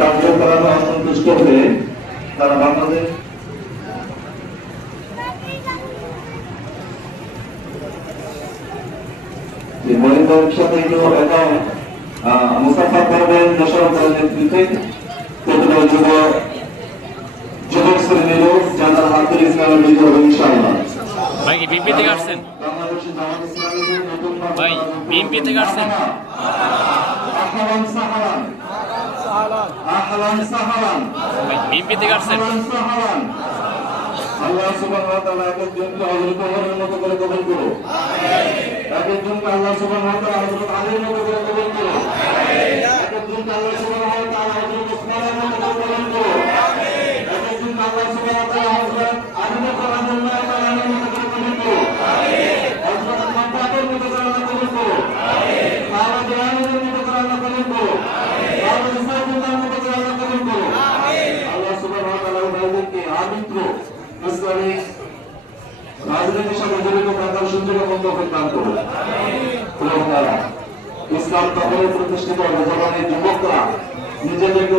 কার্যকলাপে অসন্তুষ্ট হয়ে তারা বাংলাদেশ সাথে মুস্তাফা পারভেজ মোশাররফের নেতৃত্বে প্রতিটা যুবক শ্রেণীর লোক যারা হাতুল ইসলামের বিরুদ্ধে হবে ইনশাআল্লাহ। ভাই কি বিএনপি থেকে আসছেন? ভাই বিএনপি থেকে আসছেন? আহলান সাহলান আহলান সাহলান ভাই বিএনপি থেকে আসছেন? সাহলান। আল্লাহ সুবহানাহু ওয়া তাআলা একজনকে হযরত ওমরের মতো করে কবুল করো, একজনকে আল্লাহ সুবহানাহু ওয়া তাআলা হযরত আলীর মতো করে কবুল করো, একজনকে আল্লাহ সুবহানাহু ওয়া তাআলা হযরত উসমানের মতো করে কবুল করো, একজনকে আল্লাহ সুবহানাহু ওয়া তাআলা হযরত আবু বকর রাদিয়াল্লাহু তাআলার মতো করে কবুল করো, হযরত খাব্বাবের মতো করে আল্লাহ কবুল করো, সাহাবা কেরামের মতো করে আল্লাহ কবুল করো, সাহাবা ইসলামের মতো করে আল্লাহ কবুল করো। আল্লাহ সুবহানাহু ওয়া তাআলা উভয়কে আমিত্র ইসলামিক রাজনীতির সাথে জড়িত থাকার সুযোগ বন্ধ দান করো। ইসলাম তখন প্রতিষ্ঠিত হবে যখন এই যুবকরা নিজেদেরকে